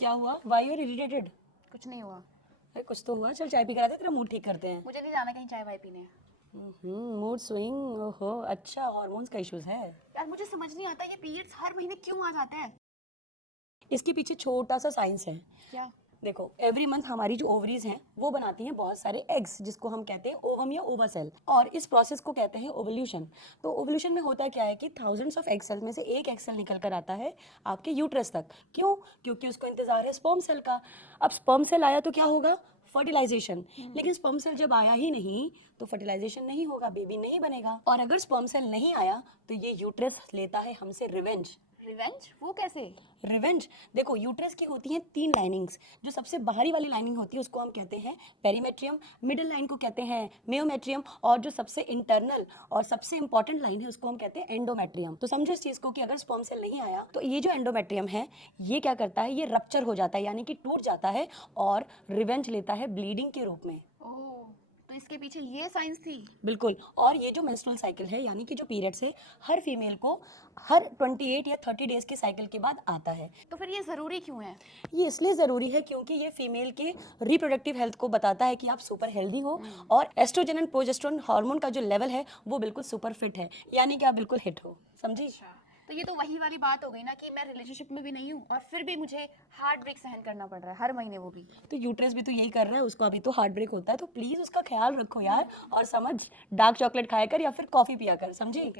क्या हुआ? Why you irritated? कुछ नहीं हुआ। अरे कुछ तो हुआ। चल चाय पी कर आते, तेरा मूड ठीक करते हैं। मुझे नहीं जाना कहीं चाय वाय पीने। Mood swing. ओहो, अच्छा हार्मोन्स का इश्यूज है। यार मुझे समझ नहीं आता ये पीरियड्स हर महीने क्यों आ जाते हैं। इसके पीछे छोटा सा साइंस है। क्या? देखो, एवरी मंथ हमारी जो ओवरीज हैं वो बनाती हैं बहुत सारे एग्स, जिसको हम कहते हैं ओवम या ओवा सेल, और इस प्रोसेस को कहते हैं ओवल्यूशन। तो ओवल्यूशन में होता क्या है कि थाउजेंड्स ऑफ एग सेल में से एक एग सेल निकल कर आता है आपके यूट्रस तक। क्यों? क्योंकि उसको इंतजार है स्पर्म सेल का। अब स्पर्म सेल आया तो क्या होगा? फर्टिलाइजेशन। लेकिन स्पर्म सेल जब आया ही नहीं तो फर्टिलाइजेशन नहीं होगा, बेबी नहीं बनेगा। और अगर स्पर्म सेल नहीं आया तो ये यूट्रस लेता है हमसे रिवेंज। रिवेंज? वो कैसे? रिवेंज, देखो यूट्रस की होती हैं 3 लाइनिंग्स। जो सबसे बाहरी वाली लाइनिंग होती है उसको हम कहते हैं पेरीमेट्रियम, मिडिल लाइन को कहते हैं मेयोमेट्रियम, और जो सबसे इंटरनल और सबसे इंपॉर्टेंट लाइन है उसको हम कहते हैं एंडोमेट्रियम। तो समझो इस चीज को कि अगर स्पर्म सेल नहीं आया तो ये जो एंडोमेट्रियम है ये क्या करता है, ये रप्चर हो जाता है, यानी कि टूट जाता है और रिवेंज लेता है ब्लीडिंग के रूप में। ओह, तो इसके पीछे ये साइंस थी। बिल्कुल। और ये जो मेंस्ट्रुअल साइकिल है, यानी कि जो पीरियड्स है, हर फीमेल को हर 28 या 30 डेज के साइकिल के बाद आता है। तो फिर ये जरूरी क्यों है? ये इसलिए ज़रूरी है क्योंकि ये फीमेल के रिप्रोडक्टिव हेल्थ को बताता है कि आप सुपर हेल्दी हो, और एस्ट्रोजन एंड प्रोजेस्टेरोन हार्मोन का जो लेवल है वो बिल्कुल सुपर फिट है, यानी कि आप बिल्कुल हिट हो। समझी? तो ये तो वही वाली बात हो गई ना कि मैं रिलेशनशिप में भी नहीं हूँ और फिर भी मुझे हार्ट ब्रेक सहन करना पड़ रहा है हर महीने, वो भी। तो यूट्रस भी तो यही कर रहा है, उसको अभी तो हार्ट ब्रेक होता है, तो प्लीज़ उसका ख्याल रखो यार, और समझ, डार्क चॉकलेट खाया कर या फिर कॉफ़ी पिया कर। समझी?